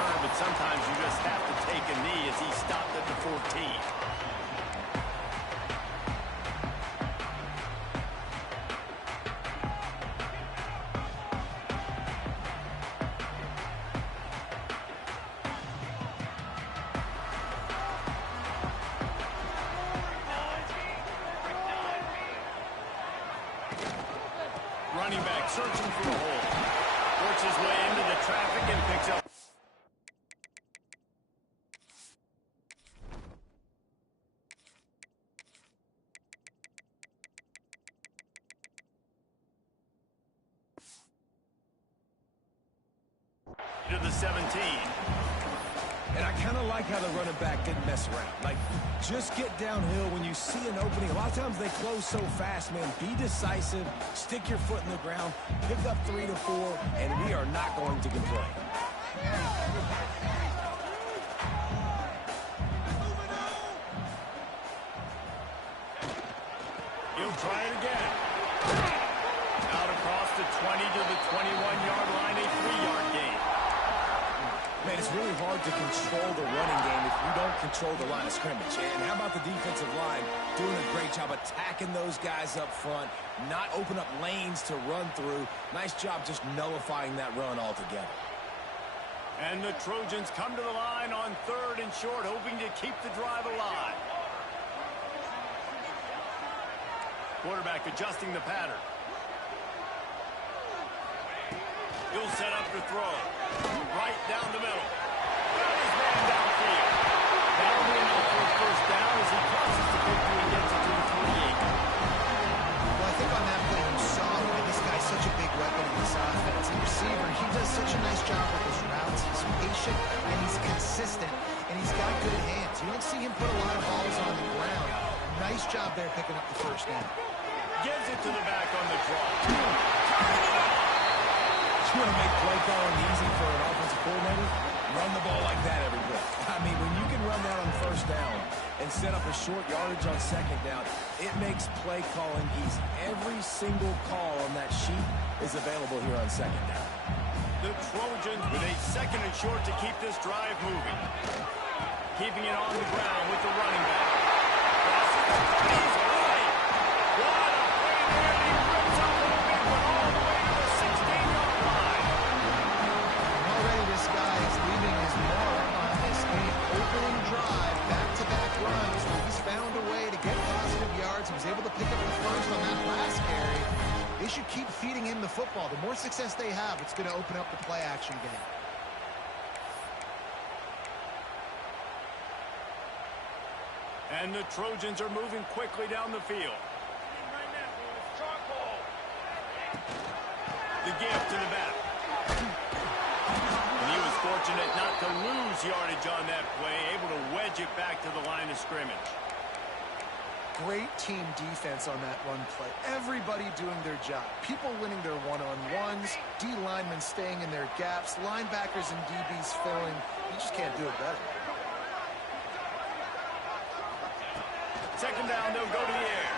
return, but sometimes you just have to take a knee as he stopped at the 14. Running back searching for a hole. Works his way into the traffic and picks up. To the 17. And I kind of like how the running back didn't mess around. Like, just get downhill when you see an opening. A lot of times they close so fast, man. Be decisive, stick your foot in the ground, pick up 3 to 4, and we are not going to complain. He'll try it again. Out across the 20 to the 21-yard line, a 3-yard gain. Man, it's really hard to control the running game if you don't control the line of scrimmage. And how about the defensive line doing a great job attacking those guys up front, not open up lanes to run through. Nice job just nullifying that run altogether. And the Trojans come to the line on 3rd and short, hoping to keep the drive alive. Quarterback adjusting the pattern. He'll set up to throw. Right down the middle. Got his man downfield. That'll be enough for a first down as he crosses the 50 and gets it to the 28. Well, I think on that play you saw why this guy's such a big weapon in this offense. The receiver, he does such a nice job with his routes. He's patient and he's consistent, and he's got good hands. You don't see him put a lot of balls on the ground. Nice job there picking up the first down. Gives it to the back on the draw. You want to make play calling easy for an offensive coordinator? Run the ball like that every play. I mean, when you can run that on first down and set up a short yardage on second down, it makes play calling easy. Every single call on that sheet is available here on second down. The Trojans with a 2nd and short to keep this drive moving. Keeping it on the ground with the running back. He's right. What a play there. He rips up a big one all the way to the 16-yard line. Already this guy is leaving his mark on this game. Opening drive, back-to-back runs. He's found a way to get positive yards. He was able to pick up the first on that last carry. They should keep feeding him the football. The more success they have, it's going to open up the play-action game. And the Trojans are moving quickly down the field. The give to the back. And he was fortunate not to lose yardage on that play, able to wedge it back to the line of scrimmage. Great team defense on that run play. Everybody doing their job. People winning their one-on-ones, D linemen staying in their gaps, linebackers and DBs filling. You just can't do it better. Second down, they'll go to the air.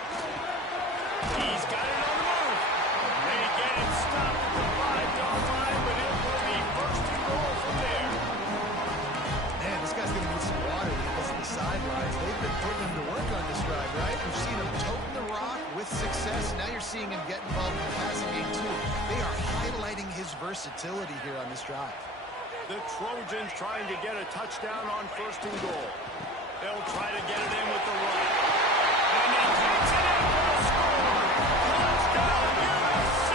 He's got it on the move. They get it stopped at the 5-yard line, but it will be 1st and goal from there. Man, this guy's going to need some water because of the sidelines. They've been putting him to work on this drive, right? We've seen him toting the rock with success. Now you're seeing him get involved in the passing game, too. They are highlighting his versatility here on this drive. The Trojans trying to get a touchdown on 1st and goal. They'll try to get it in with the run. And he takes it in for the score. Touchdown, USC!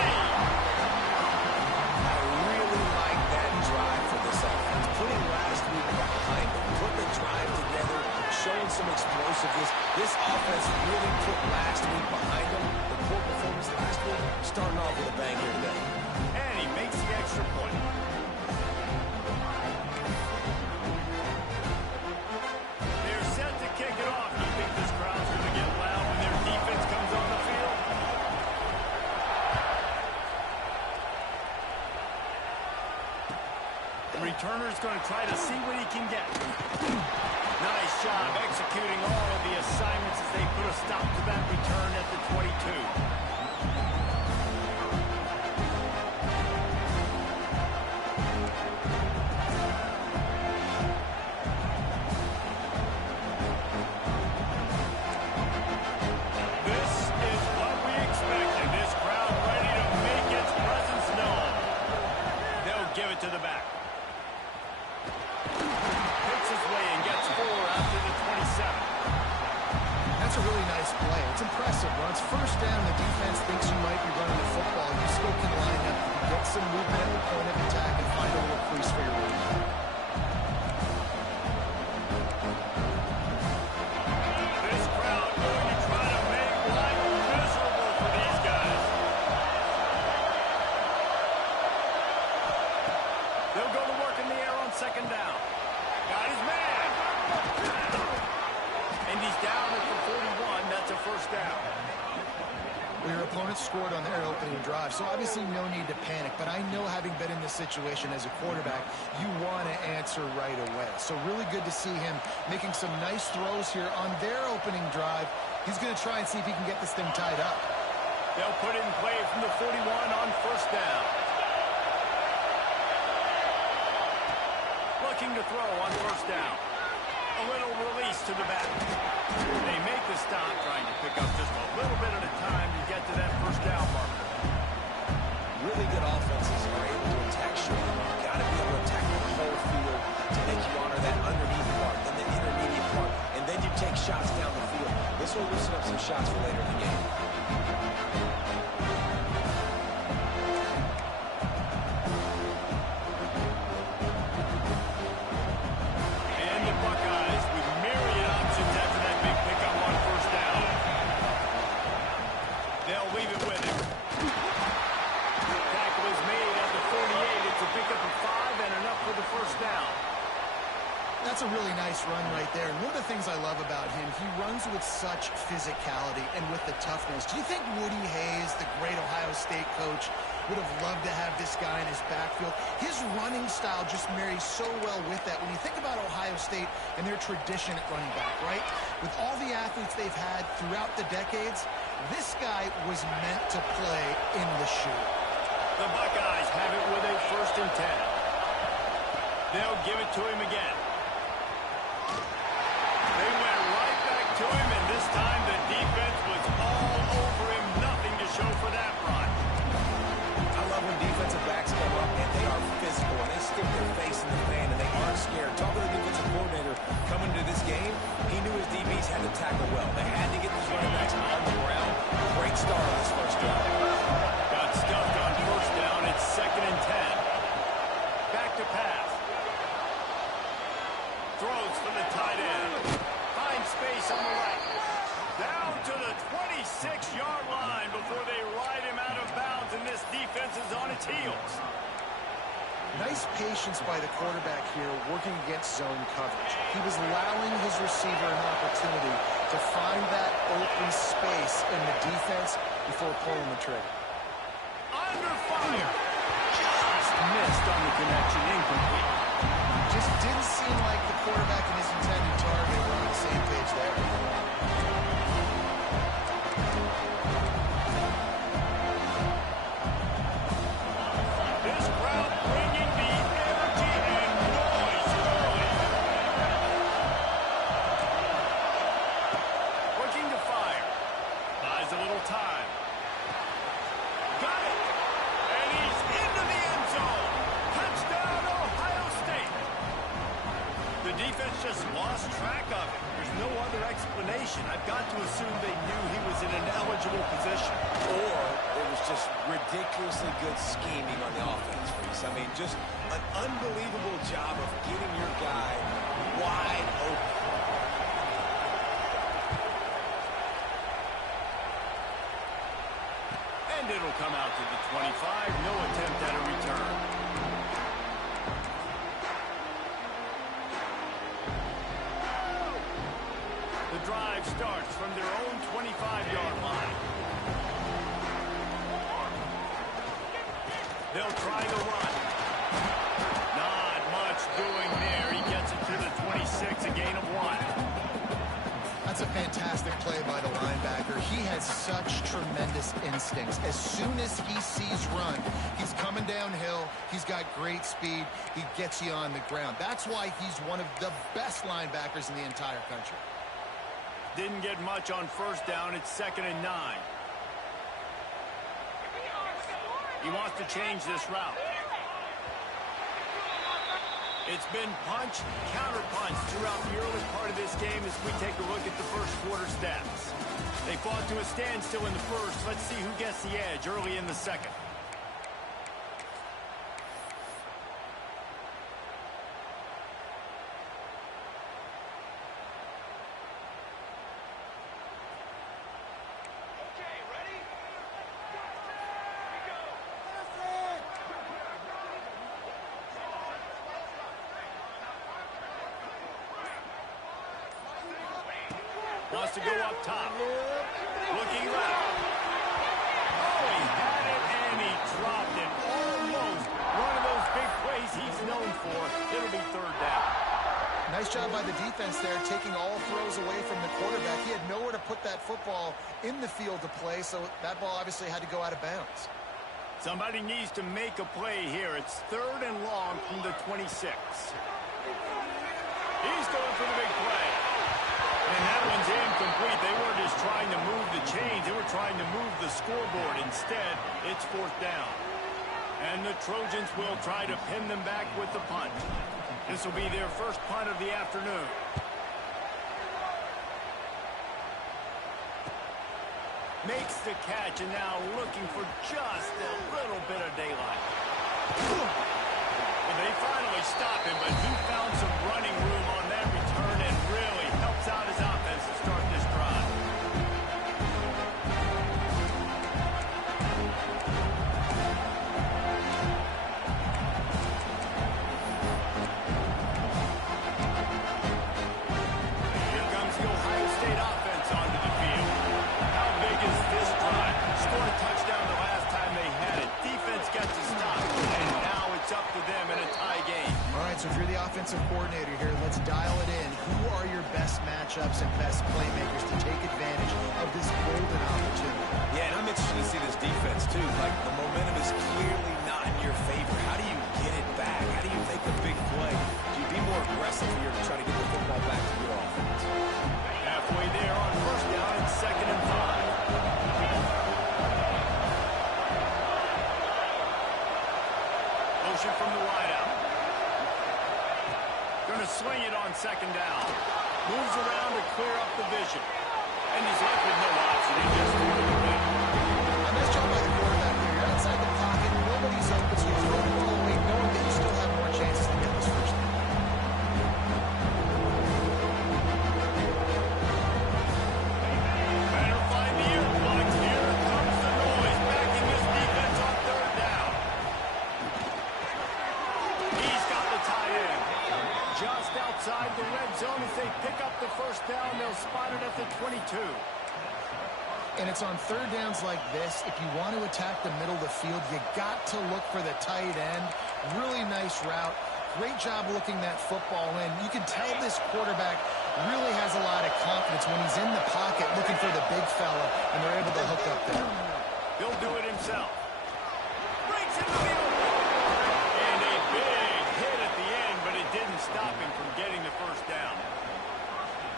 I really like that drive for this offense. Putting last week behind them, putting the drive together, showing some explosiveness. This offense really put last week behind them. The poor performance last week, starting off with a bang here today. And he makes the extra point. They're set to kick it off. You think this crowd's going to get loud when their defense comes on the field? The returner's going to try to see what he can get. Nice job executing all of the assignments as they put a stop to that return at the 22. first down, the defense thinks you might be running the football. You still can line up. You can get some movement at the point of attack and find a little crease for your running back. This crowd going to try to make life miserable for these guys. They'll go to work in the air on second down. Got his man. And he's down at the 41. That's a first down. Well, your opponent scored on their opening drive, so obviously no need to panic. But I know, having been in this situation as a quarterback, you want to answer right away. So really good to see him making some nice throws here on their opening drive. He's going to try and see if he can get this thing tied up. They'll put it in play from the 41 on first down. Looking to throw on first down. A little release to the back. They make the stop, trying to pick up just a little bit at a time to get to that first down marker. Really good offenses are able to attack short. You've got to be able to attack the whole field to make you honor that underneath part, then the intermediate part, and then you take shots down the field. This will loosen up some shots for later in the game. That's a really nice run right there. And one of the things I love about him, he runs with such physicality and with the toughness. Do you think Woody Hayes, the great Ohio State coach, would have loved to have this guy in his backfield? His running style just marries so well with that. When you think about Ohio State and their tradition at running back, right? With all the athletes they've had throughout the decades, this guy was meant to play in the shoe. The Buckeyes have it with a 1st and 10. They'll give it to him again. They went right back to him, and this time the defense was all over him. Nothing to show for that run. I love when defensive backs come up and they are physical and they stick their face in the fan and they aren't scared. Talking to the defensive coordinator coming to this game, he knew his DBs had to tackle well. They had to get these running backs on the ground. Great start on this first drive. Got stuffed on first down. It's 2nd and 10. Back to pass. Throws for the tight end. Finds space on the right. Down to the 26-yard line before they ride him out of bounds, and this defense is on its heels. Nice patience by the quarterback here, working against zone coverage. He was allowing his receiver an opportunity to find that open space in the defense before pulling the trigger. Under fire. Just missed on the connection. Incomplete. Just didn't seem like the quarterback and his intended target were on the same page there. This crowd bringing the energy and noise early. Looking to fire. Buys a little time. Got it. And he's into the end zone. Touchdown, Ohio State. The defense just lost track of it. There's no other explanation. I've got to assume they knew he was in an eligible position. Or it was just ridiculously good scheming on the offense, Reese. I mean, just an unbelievable job of getting your guy wide open. And it'll come out to the 25. No attempt at a return. The drive starts from their own 25-yard line. They'll try the run. Not much doing there. He gets it to the 26, a gain of 1. That's a fantastic play by the linebacker. He has such tremendous instincts. As soon as he sees run, he's coming downhill. He's got great speed. He gets you on the ground. That's why he's one of the best linebackers in the entire country. Didn't get much on first down. It's 2nd and 9. He wants to change this route. It's been punch, counter-punch throughout the early part of this game as we take a look at the first quarter stats. They fought to a standstill in the first. Let's see who gets the edge early in the second. Wants to go up top. Looking left. Oh, he had it and he dropped it. Almost. One of those big plays he's known for. It'll be third down. Nice job by the defense there, taking all throws away from the quarterback. He had nowhere to put that football in the field to play, so that ball obviously had to go out of bounds. Somebody needs to make a play here. It's third and long from the 26. He's going for the big play. And that one's incomplete. They weren't just trying to move the chains. They were trying to move the scoreboard. Instead, it's fourth down. And the Trojans will try to pin them back with the punt. This will be their first punt of the afternoon. Makes the catch, and now looking for just a little bit of daylight. Well, they finally stop him, but he found some running room on that return and really helps out his offense to start this drive. Here comes the Ohio State offense onto the field. How big is this drive? Scored a touchdown the last time they had it. Defense got to stop, and now it's up to them in a tie game. All right, so if you're the offensive coordinator here, let's dial it in. Who are your best matchups and best playmakers to take advantage of this golden opportunity? Yeah, and I'm interested to see this defense, too. Like, the momentum is clearly not in your favor. How do you get it back? How do you make a big play? Do you be more aggressive here to try to get the football back to your offense? Halfway there on first down and 2nd and 5. Motion from the wideout. Going to sling it on 2nd down. Moves around to clear up the vision. And he's left with no option. He just threw it away. A nice job by the quarterback here. You're outside the pocket. Nobody's open, so you throw the ball away knowing that you still have more chances to get this first down. Better find the earplugs. Here comes the noise. Backing this defense on 3rd down. He's got the tight end. Just outside the red zone as they pick up the first down. They'll spot it at the 22. And it's on 3rd downs like this. If you want to attack the middle of the field, you got to look for the tight end. Really nice route. Great job looking that football in. You can tell this quarterback really has a lot of confidence when he's in the pocket looking for the big fella, and they're able to hook up there. He'll do it himself. Breaks into the open. And a big hit at the end, but it didn't stop him from getting the first down.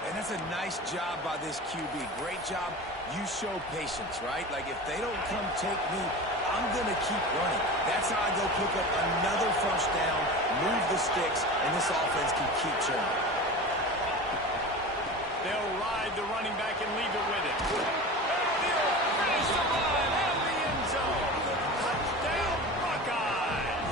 And that's a nice job by this QB. Great job. You show patience, right? Like, if they don't come take me, I'm going to keep running. That's how I go pick up another first down, move the sticks, and this offense can keep churning. They'll ride the running back and leave it with it. They'll finish the line out of the end zone. Touchdown, Buckeyes!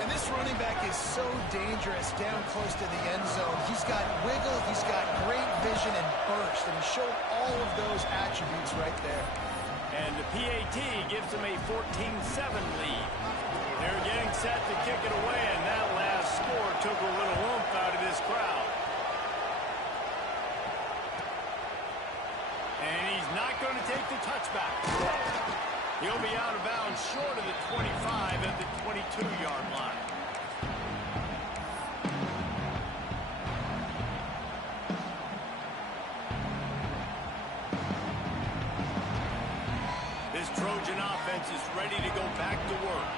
And this running back is so dangerous down close to the end zone. He's got wiggle, he's got great vision and burst, and he showed all of those attributes right there. And the PAT gives them a 14-7 lead. They're getting set to kick it away, and that last score took a little oomph out of this crowd. And he's not going to take the touchback. He'll be out of bounds short of the 25 at the 22-yard line. This Trojan offense is ready to go back to work.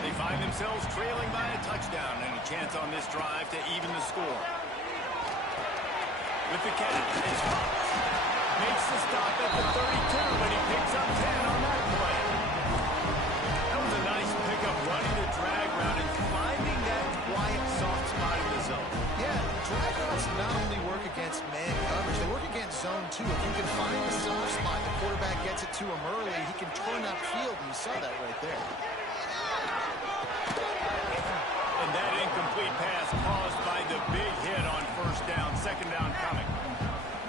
They find themselves trailing by a touchdown and a chance on this drive to even the score. With the catch, it's Fox. Makes the stop at the 32, but he picks up 10 on that play. That was a nice pickup running the drag route and finding that gets it to him early, he can turn upfield, and you saw that right there. And that incomplete pass caused by the big hit on first down. Second down coming.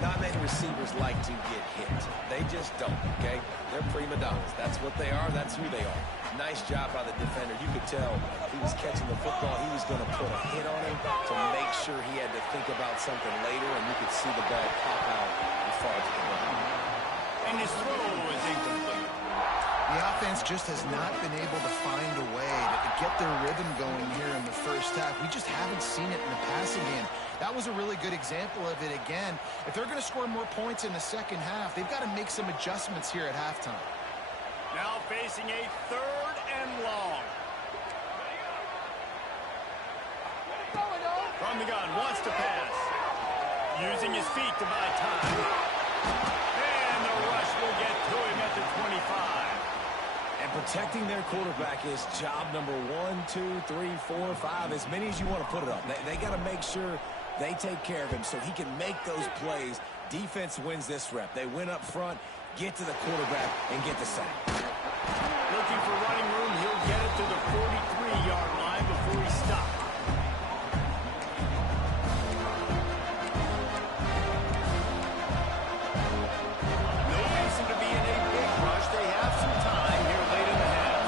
Not many receivers like to get hit. They just don't, okay? They're prima donnas. That's what they are. That's who they are. Nice job by the defender. You could tell he was catching the football. He was going to put a hit on him to make sure he had to think about something later, and you could see the ball pop out as far as the ground. And his throw was incomplete. The offense just has not been able to find a way to get their rhythm going here in the first half. We just haven't seen it in the passing game. That was a really good example of it again. If they're going to score more points in the second half, they've got to make some adjustments here at halftime. Now facing a third and long. From the gun, wants to pass. Using his feet to buy time. And the rush will get to him at the 25. And protecting their quarterback is job number 1, 2, 3, 4, 5, as many as you want to put it up. They got to make sure they take care of him so he can make those plays. Defense wins this rep. They win up front, get to the quarterback, and get the sack. Looking for running room, he'll get it to the 43-yard line before he stops. No reason to be in a big rush. They have some time here late in the half.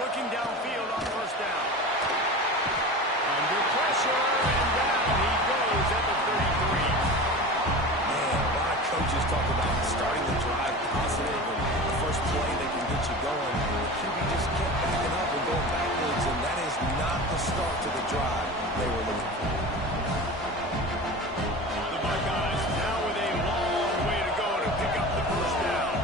Looking downfield on first down. Under pressure, and down he goes at the 33. Man, a lot of coaches talk about starting the drive positive and the first play that can get you going. The QB just kept backing up and going backwards, and that is not the start to the drive they were looking for. The Buckeyes now with a long way to go to pick up the first down.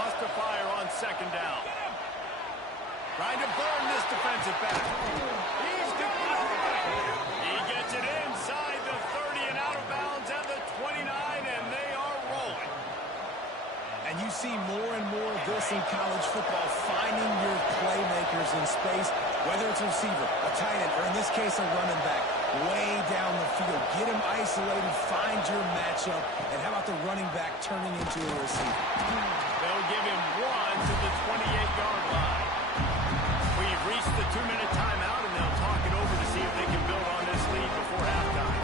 Lost to fire on second down. Trying to burn this defensive back. He's deflected. He gets it inside the 30 and out of bounds at the 29, and they are rolling. And you see more and more of this in college football, finding your playmakers in space, whether it's a receiver, a tight end, or in this case a running back, way down the field. Get them isolated, find your matchup, and how about the running back turning into a receiver? They'll give him one to the 28-yard line. We've reached the 2-minute timeout, and they'll talk it over to see if they can build on this lead before halftime.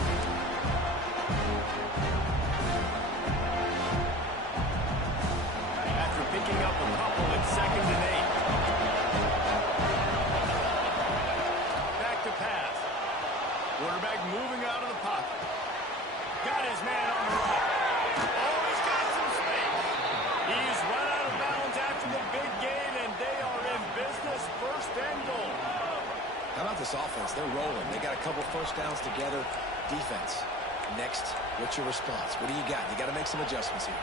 After picking up a couple, it's 2nd and 8. Back to pass. Quarterback moving out of the pocket. Got his man on the right. Oh, he's got some space. He's run out of bounds after the big gain, and they are in business, 1st and goal. How about this offense? They're rolling. They got a couple first downs together. Defense. Next, what's your response? What do you got? You got to make some adjustments here.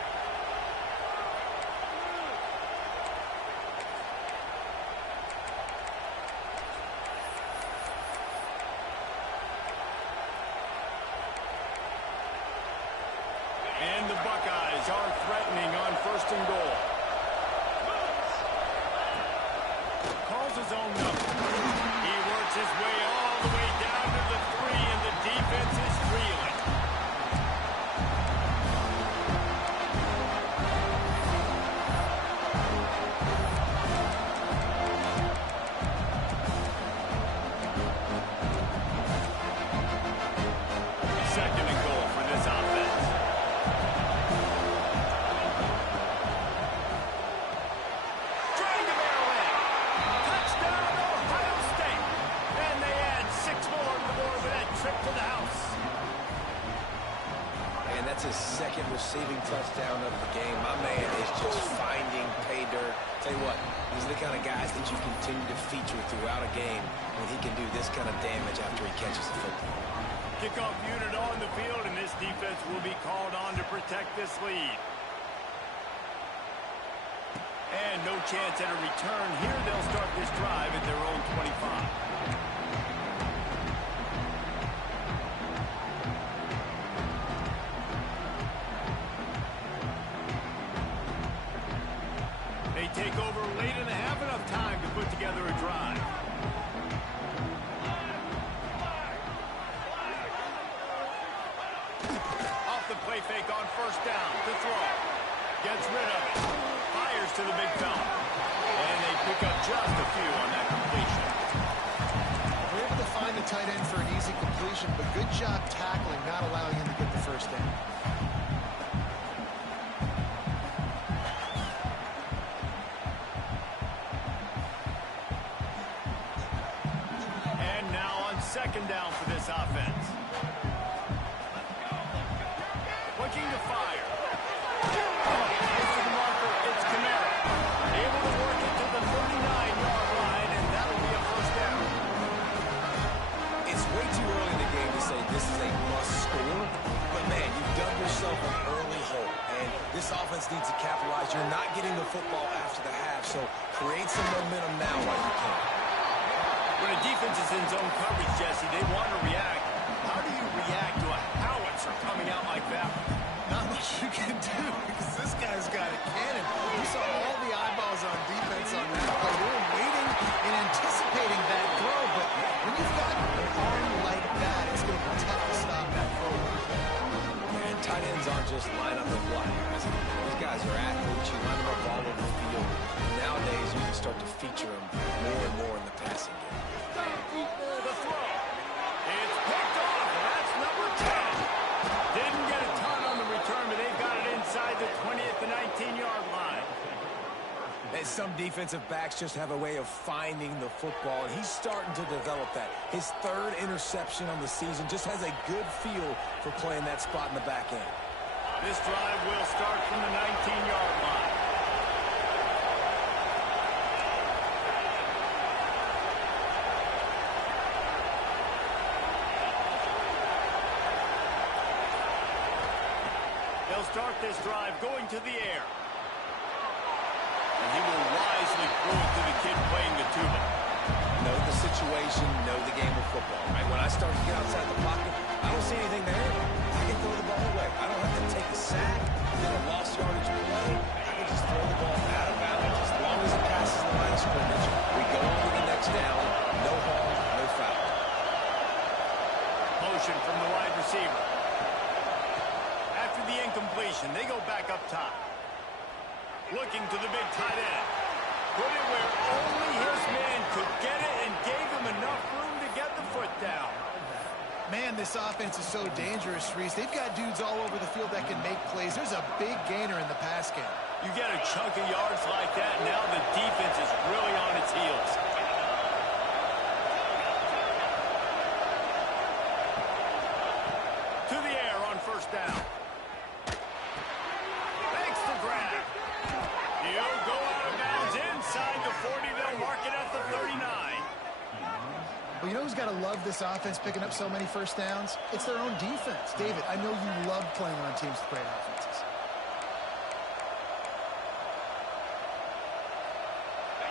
And the Buckeyes are threatening on 1st and goal. Calls his own number. He works his way all the way down to the 3, and the defense is reeling. Second and goal for this offense. Trying to barrel in. Touchdown, Ohio State. And they add 6 more to the board with that trip to the house. And that's his 2nd receiving touchdown of the game. My man is just finding pay dirt. Tell you what, these are the kind of guys that you continue to feature throughout a game when he can do this kind of damage after he catches the football. Kickoff unit on the field, and this defense will be called on to protect this lead. And no chance at a return here. They'll start this drive at their own 25. They take over late in the half, enough time to put together a drive. Good job tackling, not allowing him to get the first down. And now on second down for this offense. Looking to fire. Gets to the marker. It's Kamara. Able to work it to the 39-yard line, and that'll be a first down. It's way too early in the game to say this is a must score, but man, you've dug yourself an early hole, and this offense needs to capitalize. You're not getting the football after the half, so create some momentum now while you can. When a defense is in zone coverage, Jesse, they want to react. How do you react to a howitzer coming out like that? Not much you can do because this guy's got a cannon. You saw all the eyeballs on defense on that play. They were waiting and anticipating that throw, but when you've got an arm like that, it's going to be tough to stop that throw. And tight ends aren't just line up and block guys. These guys are athletes. You line them up all over the field. Nowadays, you can start to feature them more and more in the passing game. The throw. It's picked off, and that's number 10. Didn't get a ton on the return, but they've got it inside the 20 at the 19-yard line. And some defensive backs just have a way of finding the football, and he's starting to develop that. His third interception on the season, just has a good feel for playing that spot in the back end. This drive will start from the 19-yard line. They'll start this drive going to the air. And he will wisely throw it to the kid playing the tuba. Know the situation, know the game of football, right? When I start to get outside the pocket, I don't see anything there. I can throw the ball away. I don't have to take a sack, get a lost yardage play. I can just throw the ball out of bounds as long as it passes the line of scrimmage. We go on to the next down. No harm, no foul. Motion from the wide receiver. After the incompletion, they go back up top. Looking to the big tight end. Put it where only his man could get it and gave him enough room to get the foot down. Man, this offense is so dangerous, Reese. They've got dudes all over the field that can make plays. There's a big gainer in the pass game. You get a chunk of yards like that, now the defense is really on its heels. To the air on first down. Makes the grab. He'll go out of bounds inside the 40. They'll mark it at the 39. Well, you know who's got to love this offense picking up so many first downs? It's their own defense. David, I know you love playing on teams with great offenses.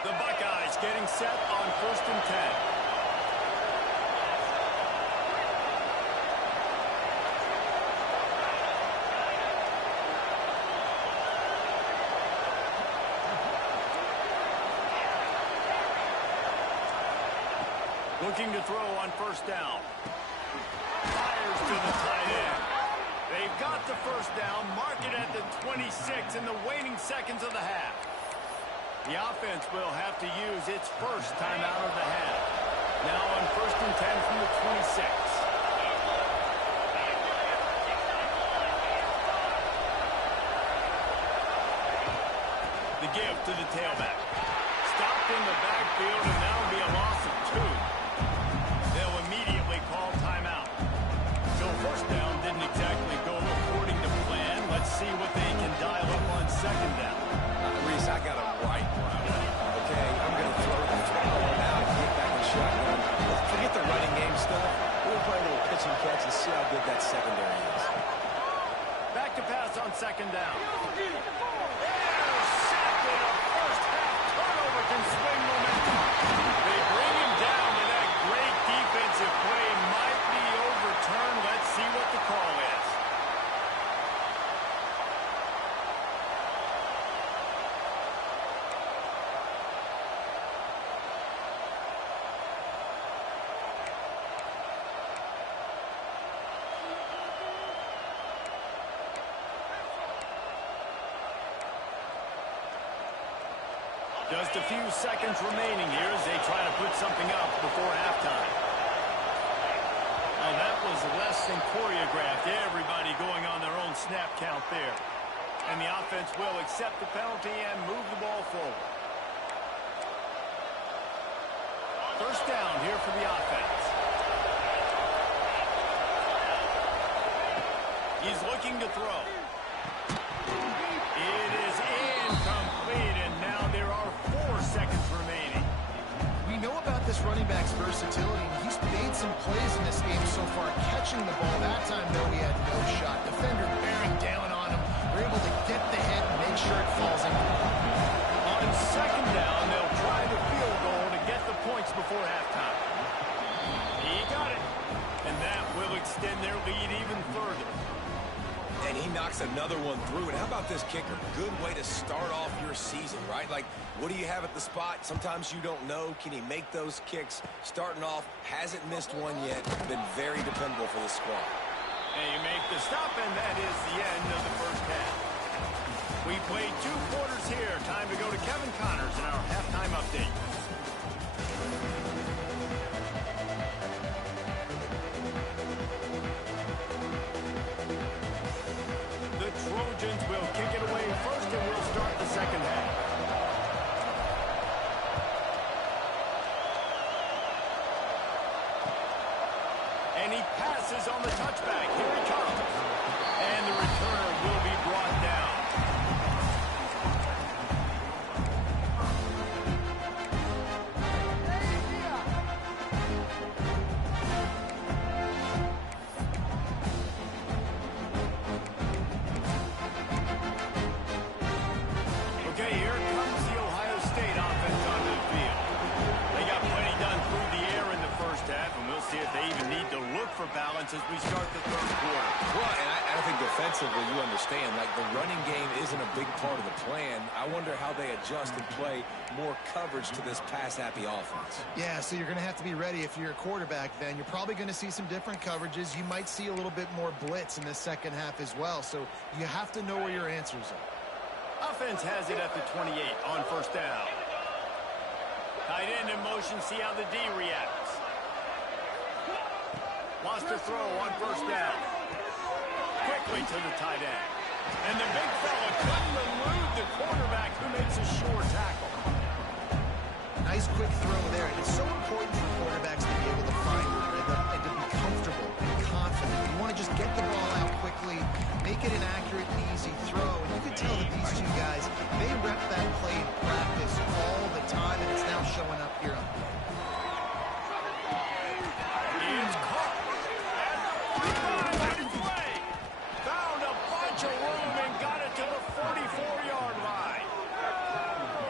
The Buckeyes getting set on 1st and 10. Looking to throw on first down. Fires to the tight end. They've got the first down, mark it at the 26 in the waning seconds of the half. The offense will have to use its first timeout of the half. Now on 1st and 10 from the 26. The give to the tailback. Stopped in the backfield, and that'll be a loss of 2. They'll immediately call timeout. So first down didn't exactly go according to plan. Let's see what they can dial up on second down. Reese, I got it right where I want. Okay, I'm going to throw the football now and get back in shotgun. Forget the running game stuff. We'll play a little pitch and catch and see how good that secondary is. Back to pass on second down. Intercepted. A first half turnover can swing momentum. They bring him down, and that great defensive play might be overturned. Let's see what the call is. Just a few seconds remaining here as they try to put something up before halftime. Oh, that was half count there. And the offense will accept the penalty and move the ball forward. First down here for the offense. He's looking to throw. It is incomplete, and now there are 4 seconds remaining. We know about this running back's versatility. He's made some plays in this game so far, catching the ball. That time, though, he had no shot. Defender bearing down on him. They're able to get the hit and make sure it falls in. On second down, they'll try the field goal to get the points before halftime. He got it, and that will extend their lead even further. And he knocks another one through. And how about this kicker? Good way to start off your season, right? Like, what do you have at the spot? Sometimes you don't know. Can he make those kicks? Starting off, hasn't missed one yet. Been very dependable for the squad. And you make the stop, and that is the end of the first half. We played 2 quarters here. Time to go to Kevin Connors in our halftime update. The Trojans will kick it away first, and we'll start the second half. And he passes on the touchback. Here he comes. And the returner will be brought down. Okay, here comes the Ohio State offense onto the field. They got plenty done through the air in the first half, and we'll see if they even need to look for balance as we start the third quarter. Well, and I think defensively, you understand, like the running game isn't a big part of the plan. I wonder how they adjust and play more coverage to this pass-happy offense. Yeah, so you're going to have to be ready if you're a quarterback then. You're probably going to see some different coverages. You might see a little bit more blitz in the second half as well. So you have to know where your answers are. Offense has it at the 28 on first down. Tight end in motion, see how the D reacts. Wants to throw on first down. Quickly to the tight end. And the big fella couldn't elude the quarterback who makes a sure tackle. Nice quick throw there. And it's so important for quarterbacks to be able to find the rhythm and to be comfortable and confident. You want to just get the ball out quickly, make it an accurate and easy throw. And you can tell that these 2 guys, they rep that play in practice all the time, and it's now showing up here on the field. It's caught. At the 45 on his way. Found a bunch of room and got it to the 44-yard line.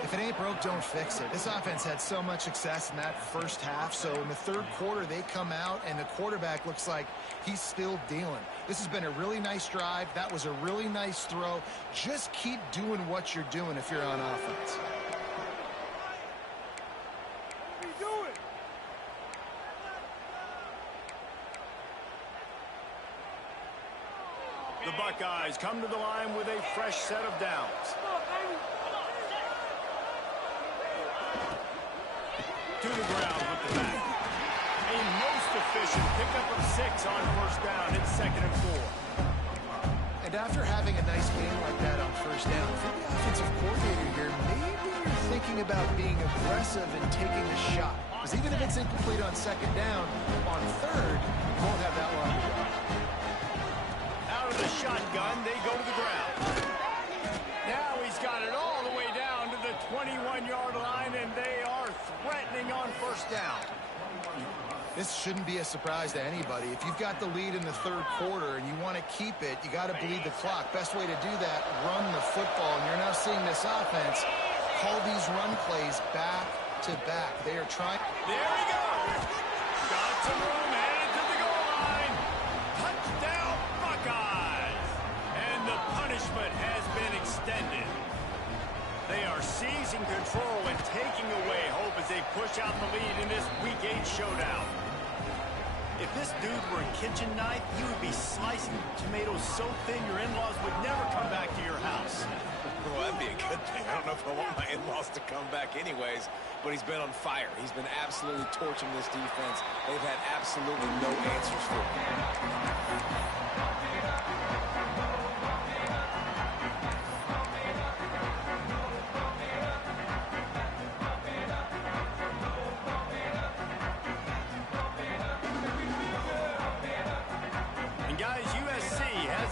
If it ain't broke, don't fix it. This offense had so much success in that first half, so in the third quarter, they come out, and the quarterback looks like he's still dealing. This has been a really nice drive. That was a really nice throw. Just keep doing what you're doing if you're on offense. The Buckeyes come to the line with a fresh set of downs. To the ground with the back. A most efficient pickup of 6 on first down. It's 2nd and 4. And after having a nice game like that on first down, for the offensive coordinator here, maybe you're thinking about being aggressive and taking a shot. Because even if it's incomplete on second down, on third, you won't have that long to go. Out of the shotgun, they go to the ground. Now he's got it all the way down to the 21-yard line, and they are threatening on first down. This shouldn't be a surprise to anybody. If you've got the lead in the third quarter and you want to keep it, you got to bleed the clock. Best way to do that, run the football. And you're now seeing this offense call these run plays back to back. They are trying. There he goes. Got some room, headed to the goal line. Touchdown, Buckeyes. And the punishment has been extended. They are seizing control and taking away hope as they push out the lead in this Week 8 showdown. If this dude were a kitchen knife, he would be slicing tomatoes so thin your in-laws would never come back to your house. Well, that'd be a good thing. I don't know if I want my in-laws to come back anyways, but he's been on fire. He's been absolutely torching this defense. They've had absolutely no answers for him.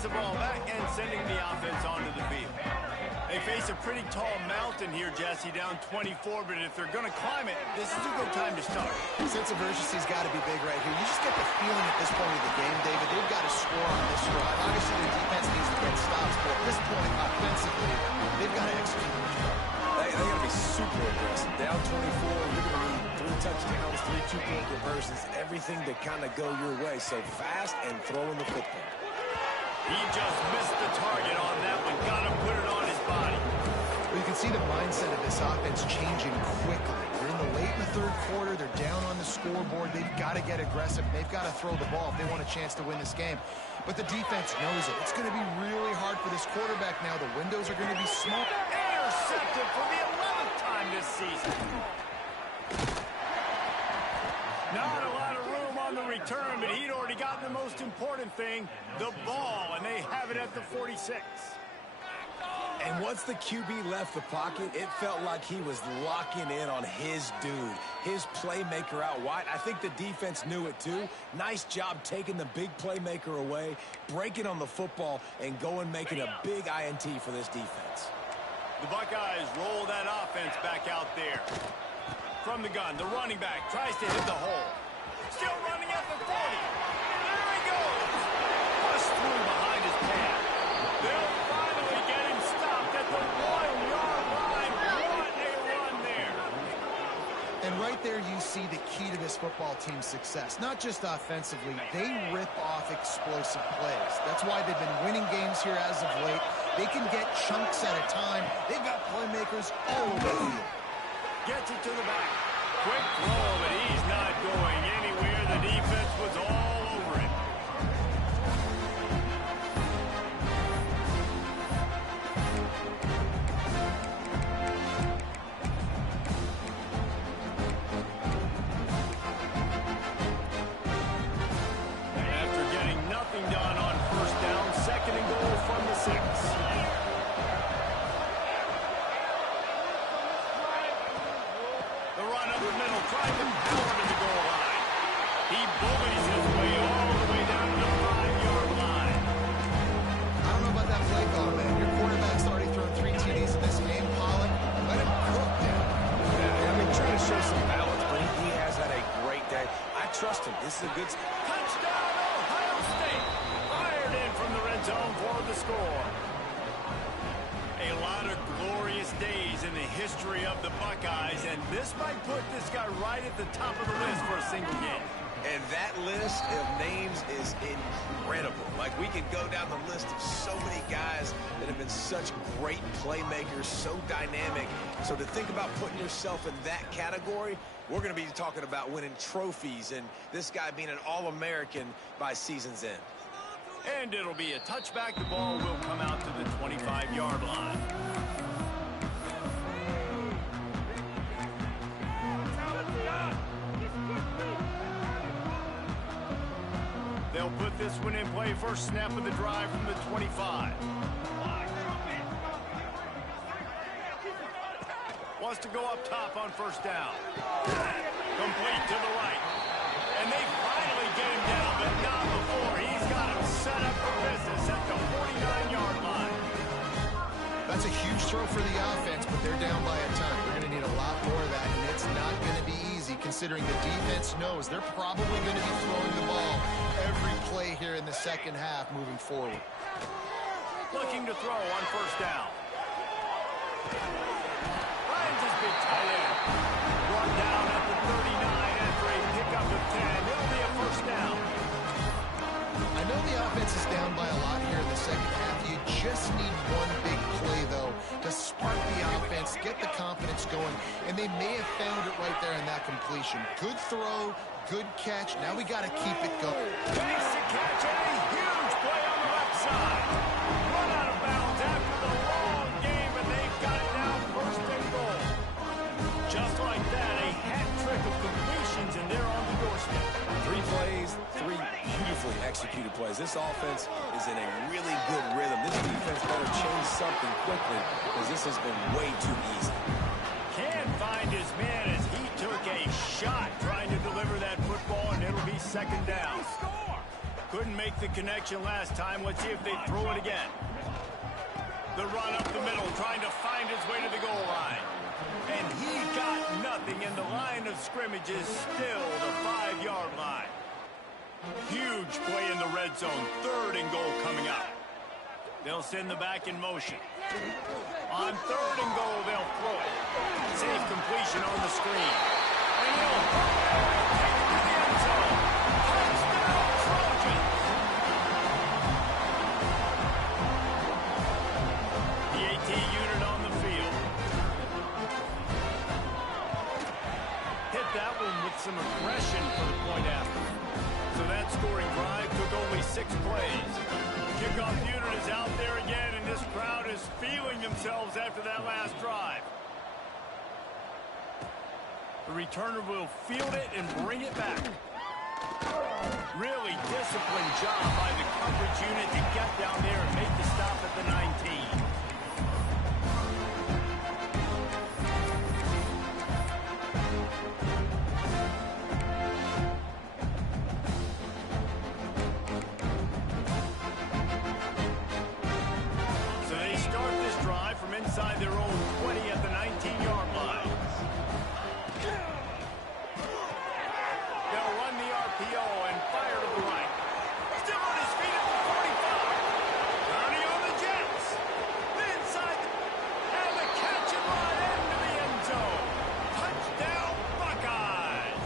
The ball back and sending the offense onto the field. They face a pretty tall mountain here, Jesse, down 24, but if they're going to climb it, this is a good time to start. Sense of urgency's got to be big right here. You just get the feeling at this point of the game, David, they've got to score on this drive. Obviously, their defense needs to get stops, but at this point, offensively, they've got to execute. They got to be super aggressive. Down 24, you're going to need 3 touchdowns, 3 two-point conversions, everything to kind of go your way. So fast and throwing the football. He just missed the target on that one. Got to put it on his body. Well, you can see the mindset of this offense changing quickly. They're in the late in the third quarter. They're down on the scoreboard. They've got to get aggressive. They've got to throw the ball if they want a chance to win this game. But the defense knows it. It's going to be really hard for this quarterback now. The windows are going to be small. Intercepted for the 11th time this season. Not a lot of room on the return, but he'd already gotten the most important thing, the ball, and they have it at the 46. And once the QB left the pocket, it felt like he was locking in on his dude, his playmaker out wide. I think the defense knew it too. Nice job taking the big playmaker away, breaking on the football, and going making a big INT for this defense. The Buckeyes roll that offense back out there. From the gun, the running back tries to hit the hole. Still running at the 40. There he goes. Pushed through behind his pad. They'll finally get him stopped at the 1-yard line. What a run there. And right there you see the key to this football team's success. Not just offensively, they rip off explosive plays. That's why they've been winning games here as of late. They can get chunks at a time. They've got playmakers all over the field. Gets it to the back. Quick throw, but he's not going anywhere. The defense was all over him. After getting nothing done on first down, 2nd and goal from the 6. Trying to power to the goal line. He bullies his way all the way down to the 5-yard line. I don't know about that play call, man. Your quarterback's already thrown 3 TDs in this game. Pollock, let him cook down. Yeah, I mean, trying to show some balance, but he has had a great day. I trust him. This is a good... Touchdown, Ohio State. Fired in from the red zone for the score. A lot of glorious days in the history of the Buckeyes, and this might put this guy right at the top of the list for a single game. And that list of names is incredible. Like, we can go down the list of so many guys that have been such great playmakers, so dynamic. So to think about putting yourself in that category, we're going to be talking about winning trophies and this guy being an All-American by season's end. And it'll be a touchback. The ball will come out to the 25-yard line. They'll put this one in play. First snap of the drive from the 25. Wants to go up top on first down. Complete to the right. And they finally get him down, but not before. He's got him set up for business at the 49-yard line. That's a huge throw for the offense, but they're down by a ton. They're going to need a lot more of that, and it's not going to be easy considering the defense knows they're probably going to be throwing the ball every play here in the second half moving forward. Looking to throw on first down. Finds his big tight end. Brought down at the 39 after a pickup of 10. It'll be a first down. I know the offense is down by a lot here in the second half. You just need one big play, though, to spark the offense, get the confidence going, and they may have found it right there in that completion. Good throw, good catch. Now we got to keep it going. Makes the catch and a huge play on the left side. Run out of bounds after the long game, but beautifully executed plays. This offense is in a really good rhythm. This defense better change something quickly because this has been way too easy. Can't find his man as he took a shot trying to deliver that football, and it'll be second down. Couldn't make the connection last time. Let's see if they throw it again. The run up the middle, trying to find his way to the goal line. And he got nothing, and the line of scrimmage is still the 5-yard line. Huge play in the red zone. 3rd and goal coming up. They'll send the back in motion. On 3rd and goal, they'll throw it. Safe completion on the screen. And he'll take it to the end zone. Touchdown, Trojans! The AT unit on the field. Hit that one with some aggression for the point after. So that scoring drive took only 6 plays. Kickoff unit is out there again, and this crowd is feeling themselves after that last drive. The returner will field it and bring it back. Really disciplined job by the coverage unit to get down there and make the stop at the 19. Inside their own 20 at the 19-yard line. They'll run the RPO and fire to the right. Still on his feet at the 45. Turning on the Jets. Inside and the catch and run into the end zone. Touchdown, Buckeyes.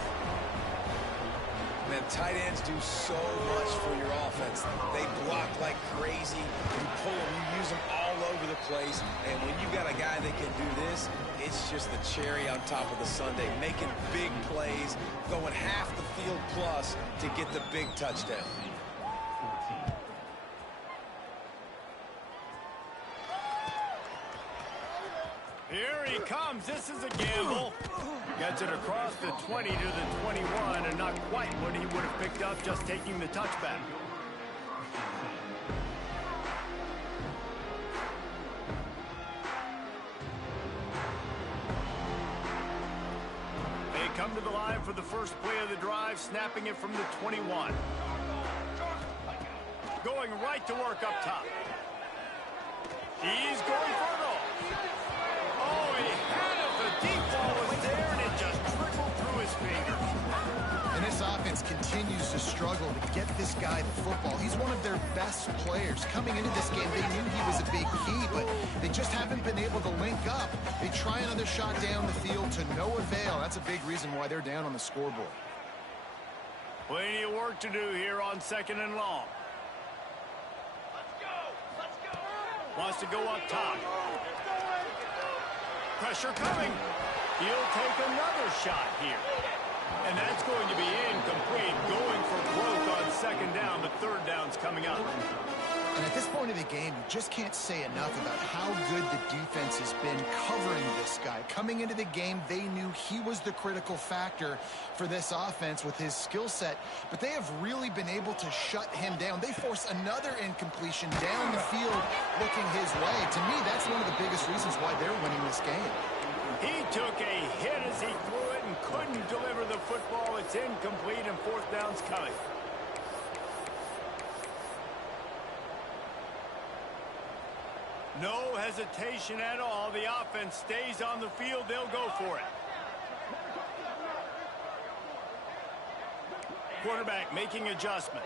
Man, tight ends do so much for your offense. They block like crazy. You pull them, you use them all over the place. And when you got a guy that can do this, it's just the cherry on top of the sundae. Making big plays, going half the field plus to get the big touchdown. Here he comes. This is a gamble. Gets it across the 20 to the 21, and not quite what he would have picked up just taking the touchback. They come to the line for the first play of the drive, snapping it from the 21. Going right to work up top. He's going for it all. Oh, he had it. The deep ball was there, and it just trickled through his fingers. And this offense continues to struggle to get this guy the football. He's one of their best players. Coming into this game, they knew he was a big key, but they just haven't been able to link up. They try another shot down the field to no avail. That's a big reason why they're down on the scoreboard. Plenty of work to do here on 2nd and long. Wants to go up top. Pressure coming. He'll take another shot here. And that's going to be incomplete. Going for broke on 2nd down, but 3rd down's coming up. And at this point of the game, you just can't say enough about how good the defense has been covering this guy. Coming into the game, they knew he was the critical factor for this offense with his skill set, but they have really been able to shut him down. They force another incompletion down the field looking his way. To me, that's one of the biggest reasons why they're winning this game. He took a hit as he threw it and couldn't deliver the football. It's incomplete, and 4th down's coming. No hesitation at all. The offense stays on the field. They'll go for it. Quarterback making adjustments.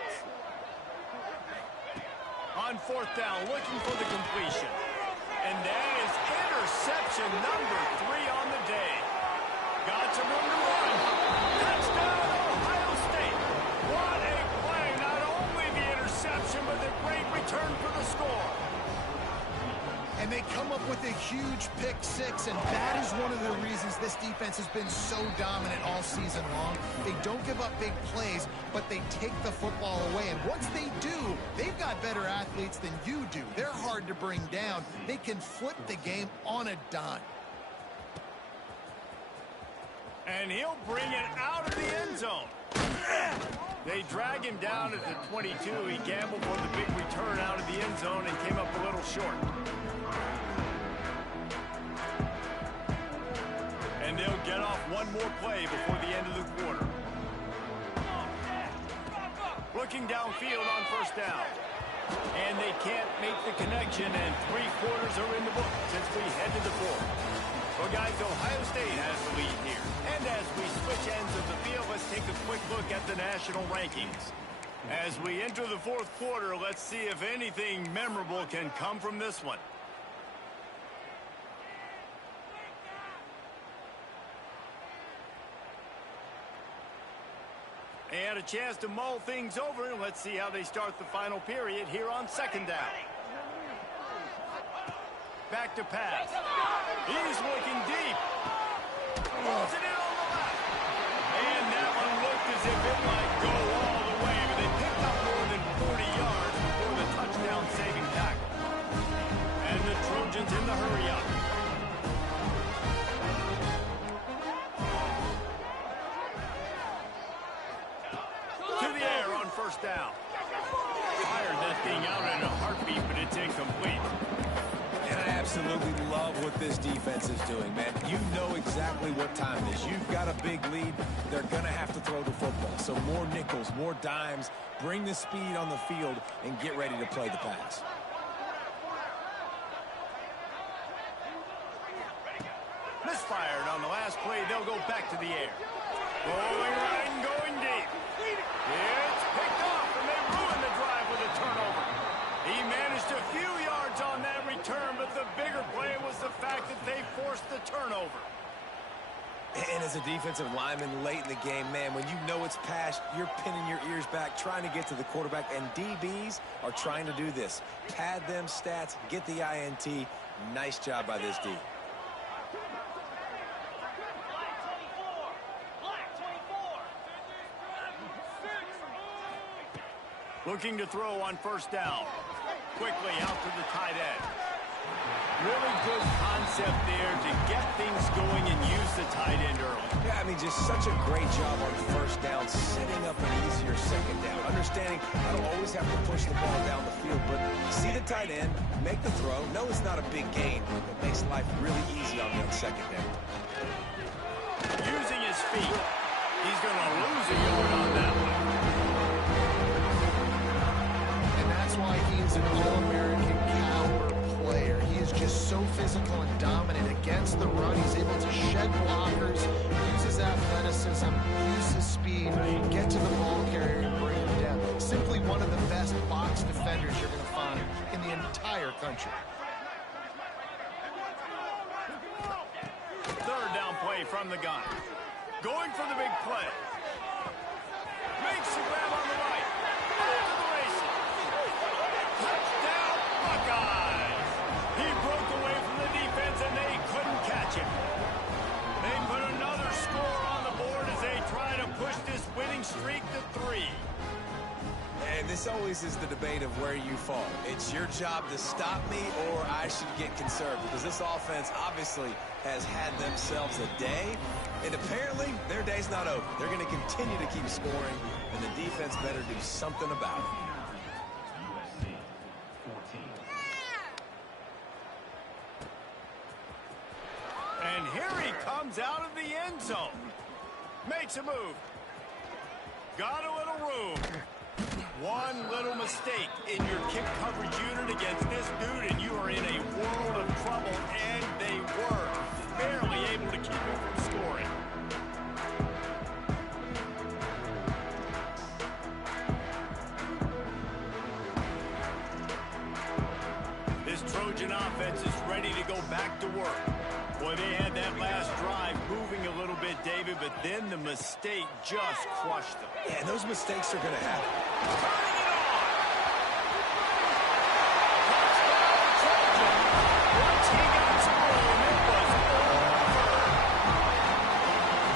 On 4th down, looking for the completion. And that is interception number 3 on the day. Got some room to run. Touchdown, Ohio State. What a play. Not only the interception, but the great return for the score. And they come up with a huge pick 6, and that is one of the reasons this defense has been so dominant all season long. They don't give up big plays, but they take the football away. And once they do, they've got better athletes than you do. They're hard to bring down. They can flip the game on a dime. And he'll bring it out of the end zone. They they drag him down at the 22. He gambled for the big return out of the end zone and came up a little short. And they'll get off one more play before the end of the quarter. Looking downfield on first down. And they can't make the connection, and 3 quarters are in the book since we head to the fourth. Well, guys, Ohio State has the lead here. And as we switch ends of the field, let's take a quick look at the national rankings. As we enter the fourth quarter, let's see if anything memorable can come from this one. And a chance to mull things over, and let's see how they start the final period here on second down. Back to pass. He's looking deep. Pulls it in on the left. And that one looked as if it might go all the way, but they picked up more than 40 yards before the touchdown-saving tackle. And the Trojans in the hurry-up. To the air on first down. Fired that thing out in a heartbeat, but it's incomplete. And I absolutely love what this defense is doing, man. You know exactly what time it is. You've got a big lead. They're going to have to throw the football. So more nickels, more dimes. Bring the speed on the field and get ready to play the pass. Misfired on the last play. They'll go back to the air. Going right and going deep. It's picked off, and they ruin the drive with a turnover. He managed a few yards on that return, but the bigger play was the fact that they forced the turnover. And as a defensive lineman late in the game, man, when you know it's past, you're pinning your ears back, trying to get to the quarterback, and DBs are trying to do this. Pad them stats, get the INT. Nice job by this D. Looking to throw on first down. Quickly out to the tight end. Really good concept there to get things going and use the tight end early. Yeah, I mean, just such a great job on first down, setting up an easier second down. Understanding I don't always have to push the ball down the field, but see the tight end, make the throw. No, it's not a big gain, but it makes life really easy on that second down. Using his feet. He's going to lose a yard on that one. That's why he is an All-American caliber player. He is just so physical and dominant against the run. He's able to shed blockers, use his athleticism, use his speed, get to the ball carrier and bring him down. Simply one of the best box defenders you're going to find in the entire country. Third down play from the gun. Going for the big play. Makes the grab on the right. Into the races. Touchdown, Buckeyes! He broke away from the defense, and they couldn't catch him. They put another score on the board as they try to push this winning streak to 3. And this always is the debate of where you fall. It's your job to stop me, or I should get conserved, because this offense obviously has had themselves a day, and apparently their day's not over. They're going to continue to keep scoring, and the defense better do something about it. And here he comes out of the end zone. Makes a move. Got a little room. One little mistake in your kick coverage unit against this dude, and you are in a world of trouble, and they were barely able to keep him from scoring. This Trojan offense is ready to go back to work. Boy, they had that last drive moving a little bit, David, but then the mistake just crushed them. Yeah, and those mistakes are going to happen. Turning it on! Touchdown, Trojan! Once he got some room, it was over.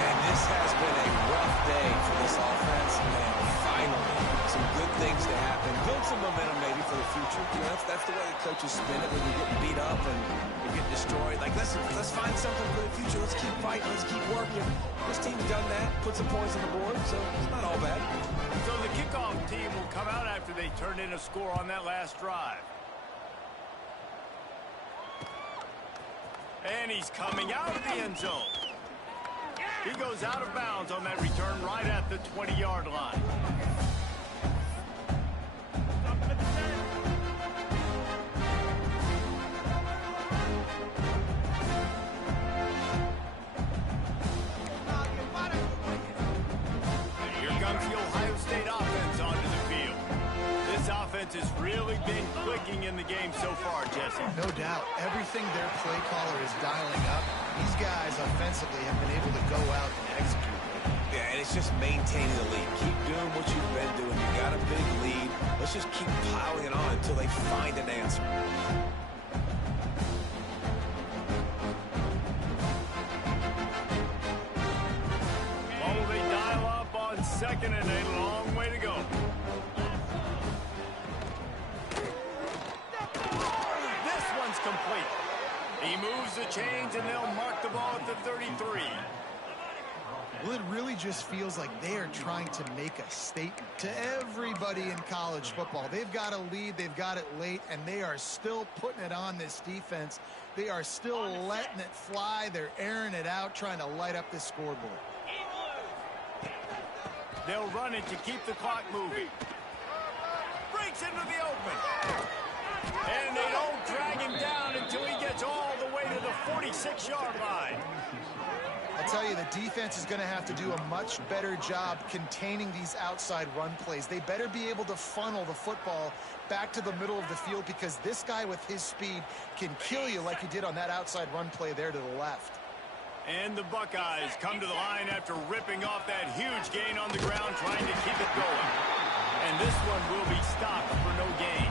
And this has been a rough day for this offense, and finally, some good things to happen. Build some momentum maybe for the future. You know, that's the way the coaches spin it when you're getting beat up and you're getting destroyed. Like, let's find something for the future. Let's keep fighting. Let's keep working. This team's done that, put some points on the board, so it's not all bad. So the kick they turned in a score on that last drive. And he's coming out of the end zone. He goes out of bounds on that return right at the 20-yard line. Here comes the Ohio State offense onto the field. This offense has really been clicking in the game so far, Jesse. No doubt. Everything their play caller is dialing up, these guys offensively have been able to go out and execute. Yeah, and it's just maintaining the lead. Keep doing what you've been doing. You got a big lead. Let's just keep piling it on until they find an answer. Oh, they dial up on second and a long way to go. This one's complete. He moves the chains and they'll mark the ball at the 33. Well, it really just feels like they are trying to make a statement to everybody in college football. They've got a lead, they've got it late, and they are still putting it on this defense. They are still letting it fly. They're airing it out, trying to light up this scoreboard. They'll run it to keep the clock moving. Breaks into the open. And they don't drag him down until he gets all the way to the 46-yard line. I'll tell you, the defense is going to have to do a much better job containing these outside run plays. They better be able to funnel the football back to the middle of the field, because this guy with his speed can kill you like he did on that outside run play there to the left. And the Buckeyes come to the line after ripping off that huge gain on the ground, trying to keep it going. And this one will be stopped for no gain.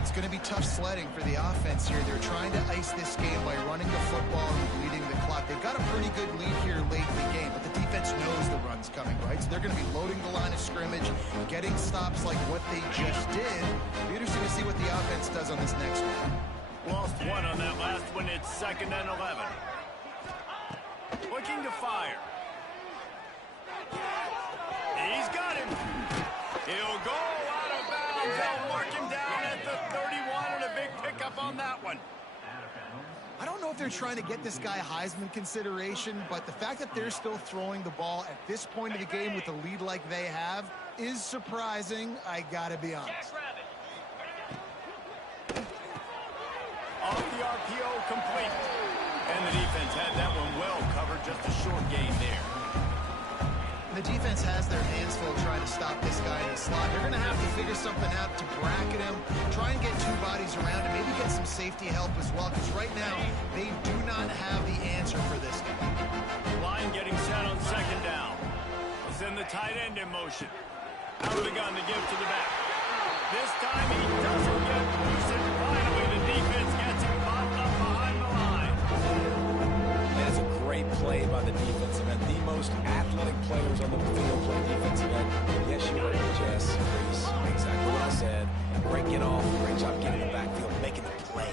It's going to be tough sledding for the offense here. They're trying to ice this game by running the football and leading the clock. They've got a pretty good lead here late in the game, but the defense knows the run's coming, right? So they're going to be loading the line of scrimmage, getting stops like what they just did. Be interesting to see what the offense does on this next one. Lost one on that last one. It's 2nd and 11. Looking to fire. He's got him. He'll go out of bounds. They'll mark him down at the 31, and a big pickup on that one. I don't know if they're trying to get this guy Heisman consideration, but the fact that they're still throwing the ball at this point of the game with a lead like they have is surprising, I gotta be honest. Off the RPO, complete. And the defense had that one well covered, just a short gain there. The defense has their hands full trying to stop this guy in the slot. They're going to have to figure something out to bracket him, try and get two bodies around him, maybe get some safety help as well, because right now they do not have the answer for this guy. Line getting set on 2nd down. We'll send the tight end in motion. Out of the gun to give to the back. This time he doesn't get loose, and finally the defense gets him popped up behind the line. That is a great play by the defensive end. The most athletic players on the field play defensive end. Yes, you heard it, Jess. Reese, exactly what I said. Great get off. Great job getting in the backfield, making the play.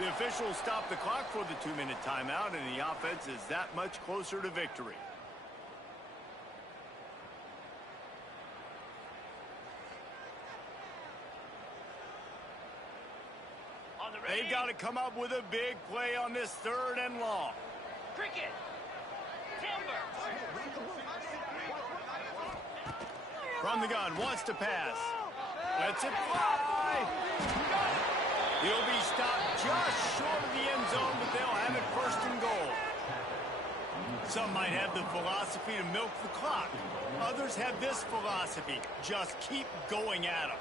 The officials stop the clock for the 2-minute timeout, and the offense is that much closer to victory. They've got to come up with a big play on this 3rd and long. Cricket. Timber. From the gun, wants to pass. Lets it fly. He'll be stopped just short of the end zone, but they'll have it 1st and goal. Some might have the philosophy to milk the clock. Others have this philosophy: just keep going at them.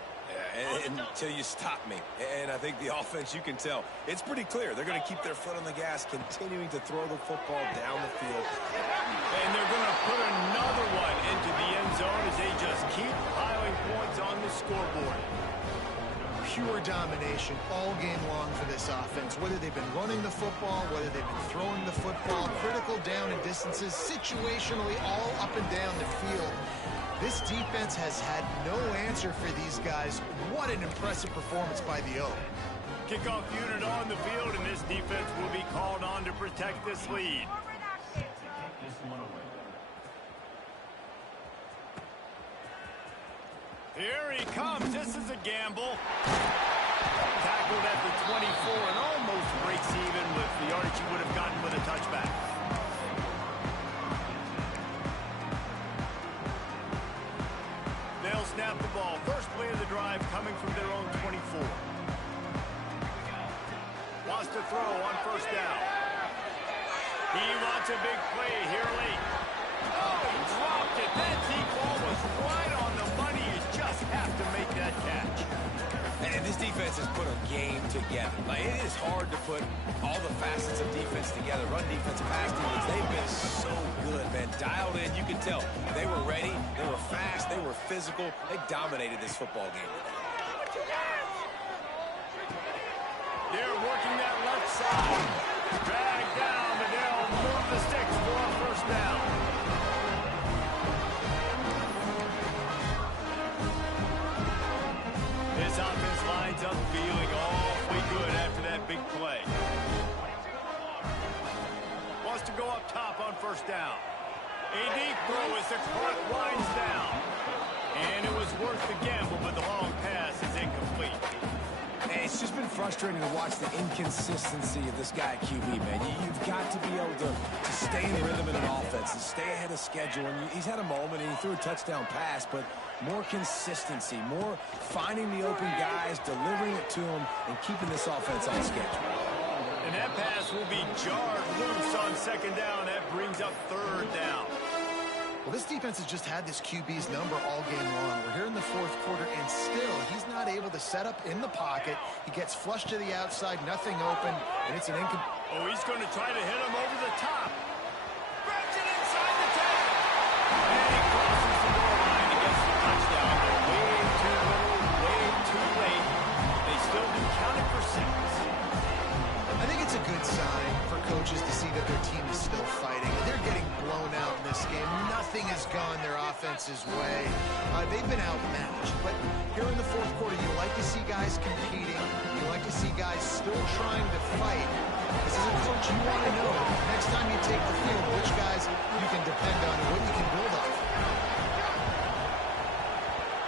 Until you stop me. And I think the offense, you can tell, it's pretty clear. They're going to keep their foot on the gas, continuing to throw the football down the field. And they're going to put another one into the end zone as they just keep piling points on the scoreboard. Pure domination all game long for this offense. Whether they've been running the football, whether they've been throwing the football, critical down and distances, situationally all up and down the field. This defense has had no answer for these guys. What an impressive performance by the O. Kickoff unit on the field, and this defense will be called on to protect this lead. Here he comes. This is a gamble. Tackled at the 24 and almost breaks even with the yardage he would have gotten with a touchback. They'll snap the ball. First play of the drive coming from their own 24. Wants to throw on first down. He wants a big play here late. Oh, he dropped it. That deep ball was right on the money. You just have to make that catch. And this defense has put a game together. Like, it is hard to put all the facets of defense together. Run defense, pass defense, they've been so good, man. Dialed in, you can tell. They were ready, they were fast, they were physical. They dominated this football game. They're working that left side. Drag down, but they'll move the sticks for a first down. This offense lines up feeling awfully good after that big play. Wants to go up top on first down. A deep throw as the clock winds down. And it was worth the gamble, but the long pass is incomplete. And it's just been frustrating to watch the inconsistency of this guy at QB, man. You've got to be able to stay in rhythm in an offense and stay ahead of schedule. And he's had a moment, and he threw a touchdown pass, but more consistency, more finding the open guys, delivering it to them, and keeping this offense on schedule. And that pass will be jarred loose on second down. That brings up third down. Well, this defense has just had this QB's number all game long. We're here in the fourth quarter, and still he's not able to set up in the pocket. He gets flushed to the outside, nothing open, and it's an Oh, he's going to try to hit him over the top. Grabs it inside the 10. And he crosses the goal line and gets the touchdown. But way too little, way too late. They still do count it for 6. I think it's a good sign for coaches to see that their team is still fighting. They're getting blown out in this game. Nothing has gone their offense's way. They've been outmatched. But here in the fourth quarter, you like to see guys competing. You like to see guys still trying to fight. This is a coach you want to know next time you take the field which guys you can depend on and what you can build off.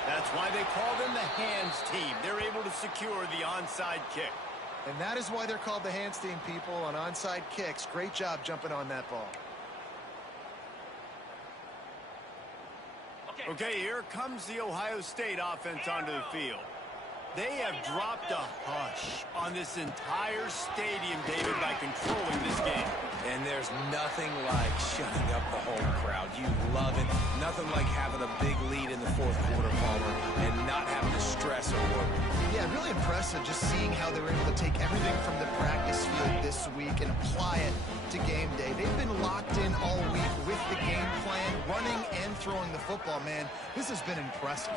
That's why they call them the hands team. They're able to secure the onside kick. And that is why they're called the hands team, people, on onside kicks. Great job jumping on that ball. Okay, here comes the Ohio State offense onto the field. They have dropped a hush on this entire stadium, David, by controlling this game. And there's nothing like shutting up the home crowd. You love it. Nothing like having a big lead in the fourth quarter, Palmer, and not having to stress or worry. Yeah, really impressive just seeing how they were able to take everything from the practice field this week and apply it to game day. They've been locked in all week with the game plan, running and throwing the football, man. This has been impressive.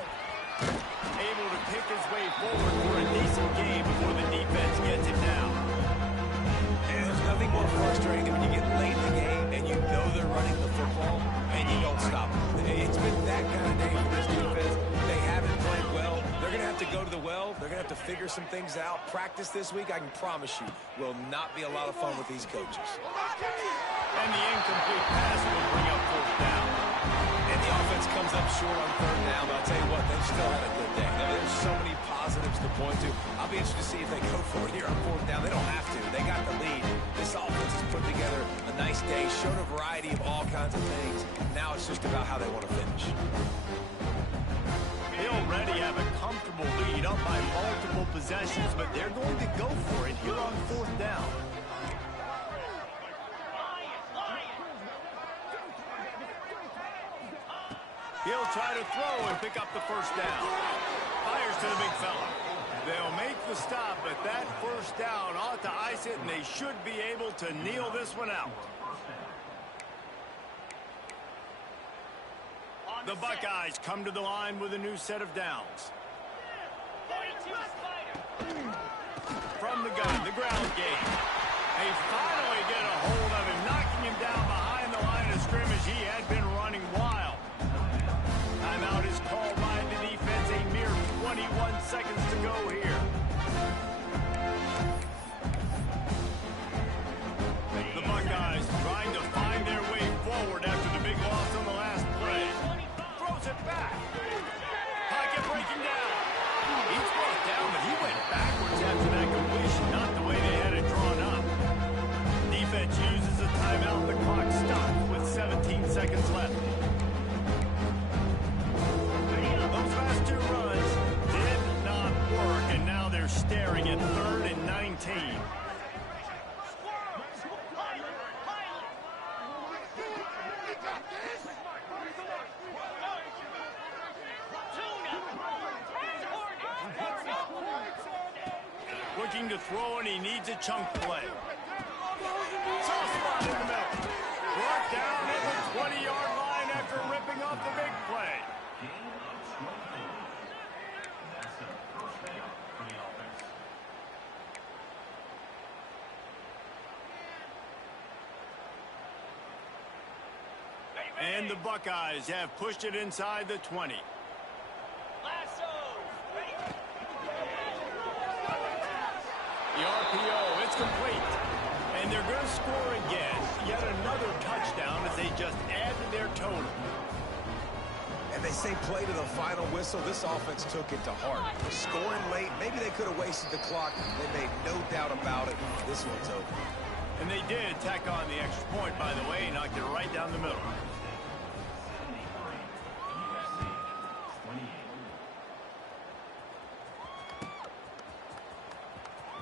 Able to pick his way forward for a decent game before the defense gets him down. And there's nothing more frustrating than when you get late in the game and you know they're running the football and you don't stop them. It's been that kind of day for this defense. They haven't played well. They're going to have to go to the well. They're going to have to figure some things out. Practice this week, I can promise you, will not be a lot of fun with these coaches. And the incomplete pass will bring up fourth down. And the offense comes up short on third down, but I'll tell you what, they've still had a good day. There's so many positives to point to. I'll be interested to see if they go for it here on fourth down. They don't have to. They got the lead. This offense has put together a nice day, showed a variety of all kinds of things. Now it's just about how they want to finish. They already have a comfortable lead up by multiple possessions, but they're going to go for it here on fourth down. He'll try to throw and pick up the first down. Fires to the big fella. They'll make the stop, but that first down ought to ice it, and they should be able to kneel this one out. The Buckeyes come to the line with a new set of downs. From the gun, the ground game. They finally get a hold of him, knocking him down behind the line of scrimmage. He had been running wild. Timeout is called by the defense. A mere 21 seconds to go here. The Buckeyes trying to find their way forward after the big loss on the last play. Throws it back. Pocket break seconds left. Those last two runs did not work, and now they're staring at 3rd and 19. Looking to throw, and he needs a chunk play. Soft spot in the middle. Brought down at the 20-yard line after ripping off the big play. And the Buckeyes have pushed it inside the 20. The RPO, it's complete. And they're going to score again. Yet another touchdown as they just add to their total. And they say play to the final whistle. This offense took it to heart. Scoring late, maybe they could have wasted the clock. They made no doubt about it. This one's over. And they did tack on the extra point, by the way, and knocked it right down the middle.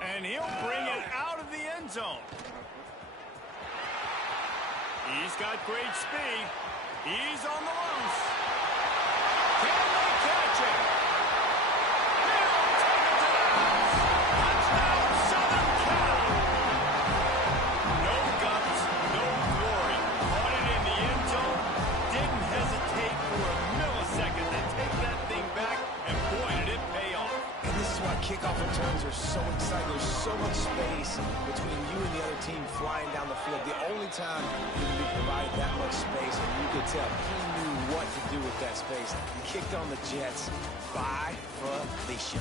And he'll bring it out of the end zone. He's got great speed. He's on the loose. Can they catch him? He'll take it to the house. Touchdown, Southern Cal. No guts, no glory. Caught it in the end zone. Didn't hesitate for a millisecond to take that thing back. And boy, did it pay off. And this is why kickoff returns are so exciting. There's so much space between you and the other team flying down the field. The only time you can be provided that much space, and you could tell he knew what to do with that space. He kicked on the Jets by Felicia.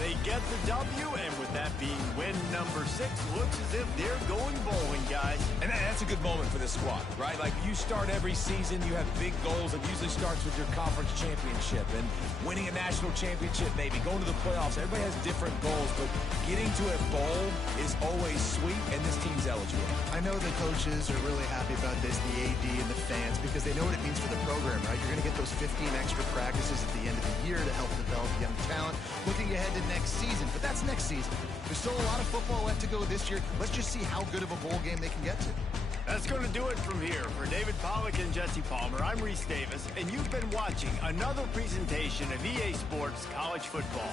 They get the W, and with that being win number 6, looks as if they're going bowling, guys. And that's a good moment for this squad, right? Like, you start every season, you have big goals. It usually starts with your conference championship and winning a national championship, maybe going to the playoffs. Everybody has different goals, but getting to a bowl is always sweet, and this team's eligible. I know the coaches are really happy about this, the AD and the fans, because they know what it means for the program, right? You're going to get those 15 extra practices at the end of the year to help develop young talent. Looking ahead to next season, but that's next season. There's still a lot of football left to go this year. Let's just see how good of a bowl game they can get to. That's going to do it from here. For David Pollack and Jesse Palmer, I'm Reese Davis, and you've been watching another presentation of EA Sports College Football.